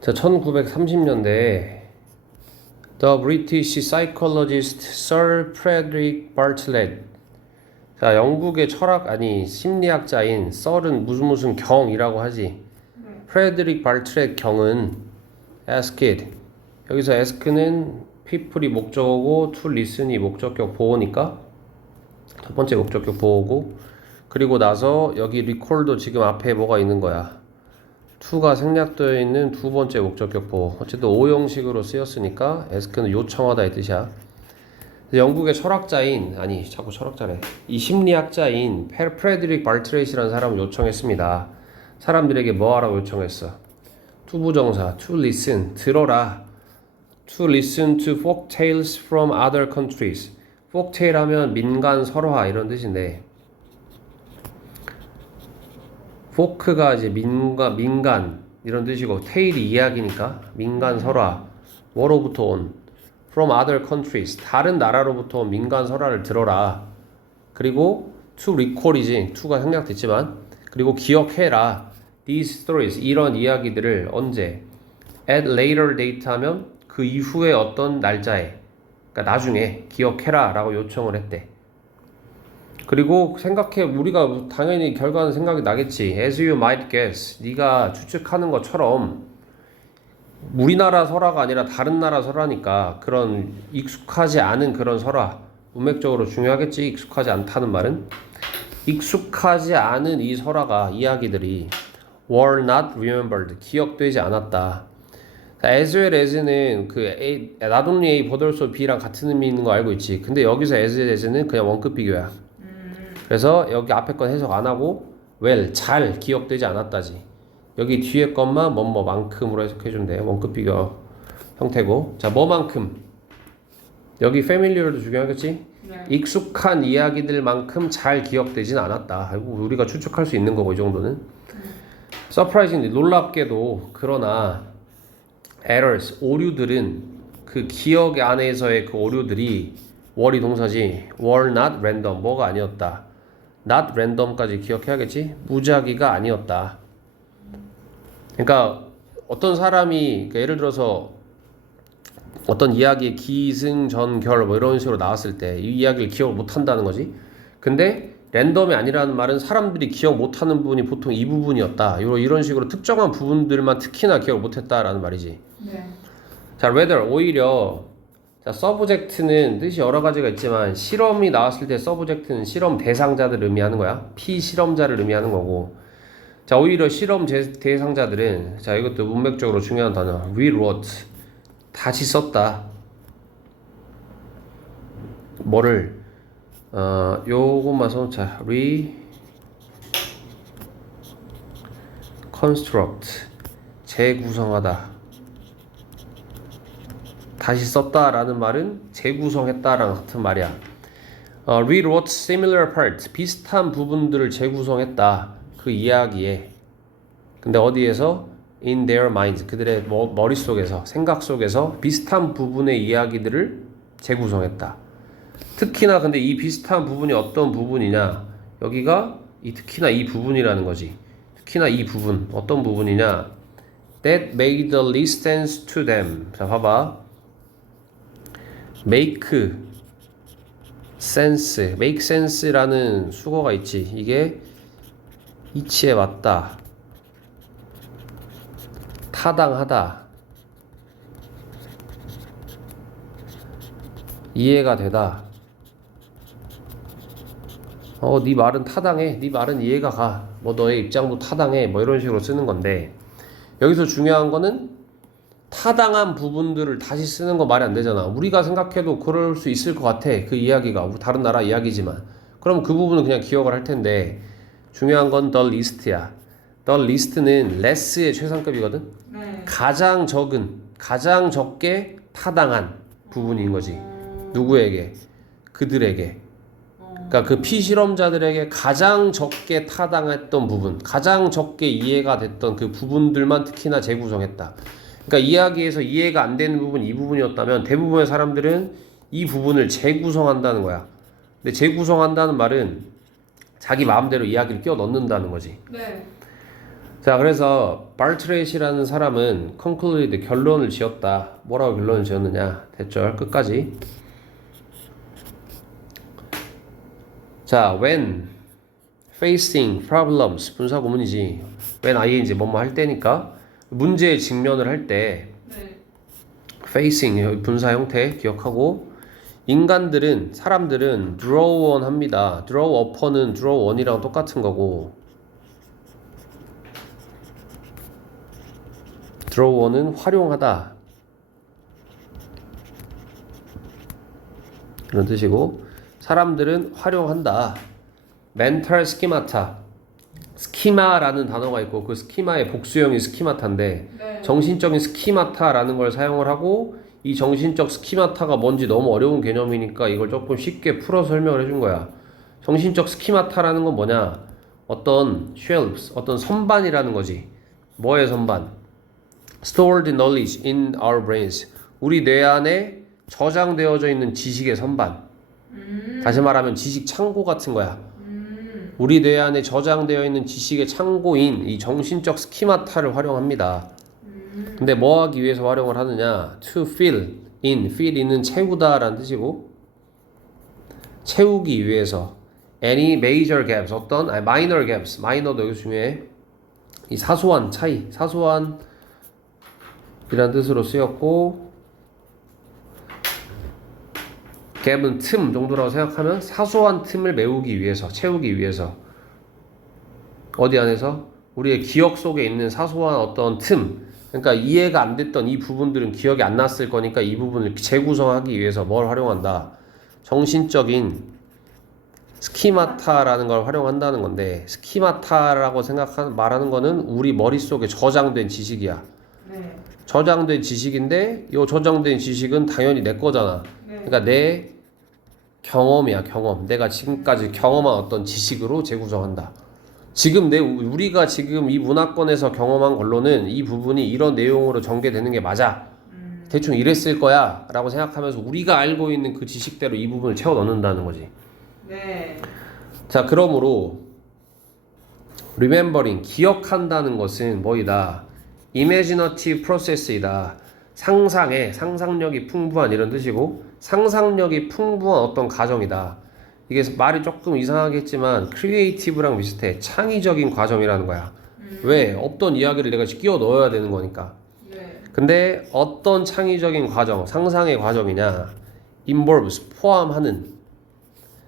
자, 1930년대에 The British psychologist Sir Frederick Bartlett, 자, 영국의 심리학자인 썰은 무슨 경이라고 하지. 프레드릭 발트렛 경은 asked, 여기서 ask는 people이 목적어고 to listen이 목적격 보호니까 첫 번째 목적격 보호고, 그리고 나서 여기 recall도 지금 앞에 뭐가 있는 거야. to가 생략되어 있는 두 번째 목적격 보호. 어쨌든 오형식으로 쓰였으니까 ask는 요청하다의 뜻이야. 영국의 이 심리학자인 프레드릭 발트렛이라는 사람을 요청했습니다. 사람들에게 뭐 하라고 요청했어? 투부정사 to listen, 들어라. To listen to folk tales from other countries. folk tale 하면 민간 설화 이런 뜻인데, folk가 이제 민간 이런 뜻이고, tale이 이야기니까 민간 설화. 뭐로부터 온? From other countries, 다른 나라로부터 온 민간 설화를 들어라. 그리고 to recall이지, to가 생략됐지만, 그리고 기억해라. These stories, 이런 이야기들을 언제? At later date 하면 그 이후에 어떤 날짜에, 그러니까 나중에 기억해라 라고 요청을 했대. 그리고 생각해, 우리가 당연히 결과는 생각이 나겠지. As you might guess, 네가 추측하는 것처럼 우리나라 설화가 아니라 다른 나라 설화니까 그런 익숙하지 않은 그런 설화, 문맥적으로 중요하겠지. 익숙하지 않다는 말은 익숙하지 않은 이 설화가, 이야기들이 were not remembered, 기억되지 않았다. as well as는 그 not only A but also B랑 같은 의미 있는 거 알고 있지. 근데 여기서 as well as는 그냥 원급 비교야. 그래서 여기 앞에 건 해석 안 하고 well, 잘 기억되지 않았다지. 여기 뒤에 것만 뭐뭐만큼으로 해석해주면 돼. 원급 비교 형태고. 자, 뭐만큼? 여기 familiar도 중요하겠지? 네. 익숙한 이야기들만큼 잘 기억되진 않았다. 우리가 추측할 수 있는 거고, 이 정도는. surprisingly, 놀랍게도, 그러나 errors, 오류들은, 그 기억 안에서의 그 오류들이 were이 동사지, were not random, 뭐가 아니었다. not random까지 기억해야겠지? 무작위가 아니었다. 그러니까 어떤 사람이, 그러니까 예를 들어서 어떤 이야기의 기승전결 뭐 이런 식으로 나왔을 때 이 이야기를 기억을 못한다는 거지. 근데 랜덤이 아니라는 말은 사람들이 기억 못하는 부분이 보통 이 부분이었다. 이런 식으로 특정한 부분들만 특히나 기억을 못했다라는 말이지. 네. 자, rather, 오히려, 자, subject는 뜻이 여러 가지가 있지만 실험이 나왔을 때 subject는 실험 대상자들을 의미하는 거야. 피실험자를 의미하는 거고. 자, 오히려 실험 대상자들은, 자, 이것도 문맥적으로 중요한 단어, rewrote, 다시 썼다. 뭐를? 요것만 써놓자. reconstruct, 재구성하다. 다시 썼다라는 말은 재구성했다랑 같은 말이야. rewrote similar parts, 비슷한 부분들을 재구성했다. 그 이야기에. 근데 어디에서? in their minds, 그들의 머릿속에서, 생각 속에서 비슷한 부분의 이야기들을 재구성했다. 특히나 근데 이 비슷한 부분이 어떤 부분이냐, 여기가 특히나 이 부분이라는 거지. 특히나 이 부분 어떤 부분이냐, that made the least sense to them. 자, 봐봐. make sense라는 수거가 있지. 이게 이치에 맞다, 타당하다, 이해가 되다. 네 말은 타당해, 네 말은 이해가 가, 뭐 너의 입장도 타당해, 뭐 이런 식으로 쓰는 건데, 여기서 중요한 거는 타당한 부분들을 다시 쓰는 거 말이 안 되잖아. 우리가 생각해도 그럴 수 있을 것 같아. 그 이야기가 다른 나라 이야기지만, 그럼 그 부분은 그냥 기억을 할 텐데, 중요한 건 the least야. the least는 less의 최상급이거든. 네. 가장 적게 타당한 부분인 거지. 누구에게? 그들에게. 그러니까 그 피실험자들에게 가장 적게 타당했던 부분, 가장 적게 이해가 됐던 그 부분들만 특히나 재구성했다. 그러니까 이야기에서 이해가 안 되는 부분, 이 부분이었다면 대부분의 사람들은 이 부분을 재구성한다는 거야. 근데 재구성한다는 말은 자기 마음대로 이야기를 끼워 넣는다는 거지. 네. 자, 자, 그래서 바르트렛이라는 사람은 concluded 결론을 지었다. 뭐라고 결론을 지었느냐? 됐죠? 끝까지. 자, when facing problems 분사 구문이지. when ing 뭐뭐 할 때니까 문제에 직면을 할 때 네. facing 분사 형태 기억하고 인간들은 사람들은 draw on 합니다. draw upon은 draw on이랑 똑같은 거고 draw on은 활용하다 그런 뜻이고 사람들은 활용한다. mental schemata 스키마라는 단어가 있고 그 스키마의 복수형이 스키마타인데 네. 정신적인 스키마타라는 걸 사용을 하고 이 정신적 스키마타가 뭔지 너무 어려운 개념이니까 이걸 조금 쉽게 풀어서 설명을 해준 거야. 정신적 스키마타라는 건 뭐냐? 어떤 shelves, 어떤 선반이라는 거지. 뭐의 선반? Stored knowledge in our brains. 우리 뇌 안에 저장되어져 있는 지식의 선반. 다시 말하면 지식 창고 같은 거야. 우리 뇌 안에 저장되어 있는 지식의 창고인 이 정신적 스키마타를 활용합니다. 근데 뭐 하기 위해서 활용을 하느냐? To fill in, fill in은 채우다 라는 뜻이고 채우기 위해서 any major gaps, 어떤 minor gaps, minor도 여기 중요해. 이 사소한 차이, 사소한 이란 뜻으로 쓰였고 gap은 틈 정도라고 생각하면 사소한 틈을 메우기 위해서, 채우기 위해서 어디 안에서? 우리의 기억 속에 있는 사소한 어떤 틈 그러니까 이해가 안 됐던 이 부분들은 기억이 안 났을 거니까 이 부분을 재구성하기 위해서 뭘 활용한다? 정신적인 스키마타라는 걸 활용한다는 건데 스키마타라고 말하는 거는 우리 머릿속에 저장된 지식이야. 네. 저장된 지식인데 이 저장된 지식은 당연히 내 거잖아. 네. 그러니까 내 경험이야, 경험. 내가 지금까지 경험한 어떤 지식으로 재구성한다. 지금 우리가 지금 이 문화권에서 경험한 걸로는 이 부분이 이런 내용으로 전개되는 게 맞아. 대충 이랬을 거야 라고 생각하면서 우리가 알고 있는 그 지식대로 이 부분을 채워 넣는다는 거지. 네. 자, 그러므로 remembering, 기억한다는 것은 뭐이다? imaginative process이다. 상상력이 풍부한 이런 뜻이고 상상력이 풍부한 어떤 과정이다. 이게 말이 조금 이상하겠지만 크리에이티브랑 비슷해. 창의적인 과정이라는 거야. 왜? 없던 이야기를 내가 끼워 넣어야 되는 거니까. 네. 근데 어떤 창의적인 과정, 상상의 과정이냐? involves, 포함하는.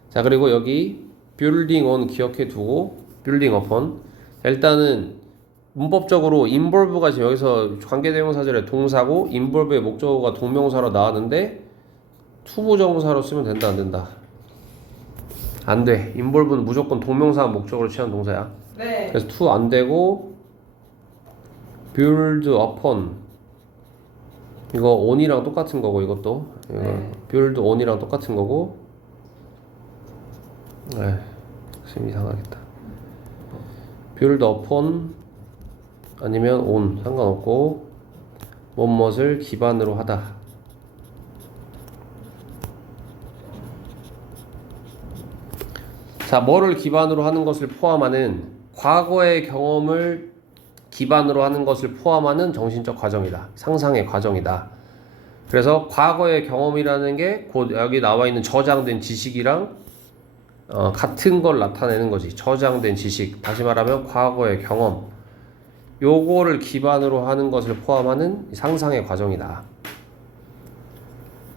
자, 그리고 여기 building on 기억해 두고 building upon. 자, 일단은 문법적으로 involve가 지금 여기서 관계대명사절의 동사고 involve의 목적어가 동명사로 나왔는데 투부정사로 쓰면 된다 안 된다? 안 돼. involve는 무조건 동명사 목적으로 취한 동사야. 네. 그래서 to 안 되고 build upon 이거 on이랑 똑같은 거고 이것도 이거 네. build on이랑 똑같은 거고 에이 좀 이상하겠다. build upon 아니면 on 상관없고 무엇을 기반으로 하다. 자, 뭐를 기반으로 하는 것을 포함하는 과거의 경험을 기반으로 하는 것을 포함하는 정신적 과정이다. 상상의 과정이다. 그래서 과거의 경험이라는 게 곧 여기 나와 있는 저장된 지식이랑 같은 걸 나타내는 거지. 저장된 지식. 다시 말하면 과거의 경험. 요거를 기반으로 하는 것을 포함하는 상상의 과정이다.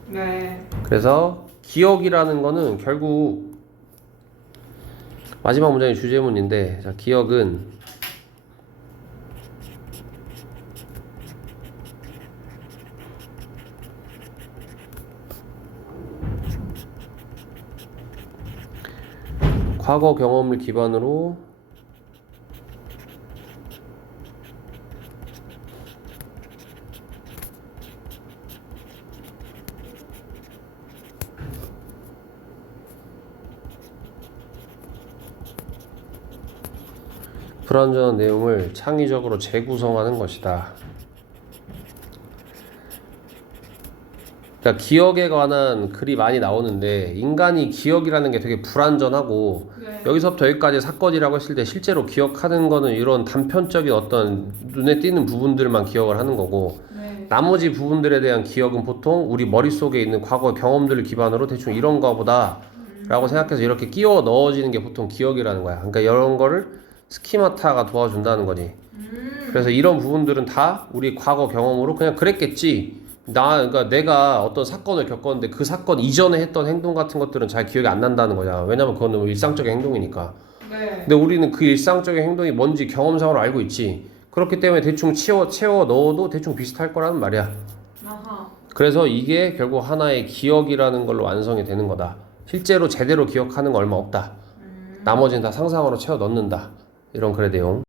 네. 그래서 기억이라는 거는 결국 마지막 문장이 주제문인데 자, 기억은 과거 경험을 기반으로 불완전한 내용을 창의적으로 재구성하는 것이다. 그러니까 기억에 관한 글이 많이 나오는데 인간이 기억이라는 게 되게 불완전하고 네. 여기서부터 여기까지 사건이라고 했을 때 실제로 기억하는 거는 이런 단편적인 어떤 눈에 띄는 부분들만 기억을 하는 거고 네. 나머지 부분들에 대한 기억은 보통 우리 머릿속에 있는 과거 경험들을 기반으로 대충 이런가 보다 라고 생각해서 이렇게 끼워 넣어지는 게 보통 기억이라는 거야. 그러니까 이런 거를 스키마타가 도와준다는 거지. 그래서 이런 부분들은 다 우리 과거 경험으로 그냥 그랬겠지. 그러니까 내가 어떤 사건을 겪었는데 그 사건 이전에 했던 행동 같은 것들은 잘 기억이 안 난다는 거야. 왜냐면 그거는 일상적인 행동이니까. 네. 근데 우리는 그 일상적인 행동이 뭔지 경험상으로 알고 있지. 그렇기 때문에 대충 채워 넣어도 대충 비슷할 거라는 말이야. 아하. 그래서 이게 결국 하나의 기억이라는 걸로 완성이 되는 거다. 실제로 제대로 기억하는 거 얼마 없다. 나머지는 다 상상으로 채워 넣는다. 이런 글의 내용.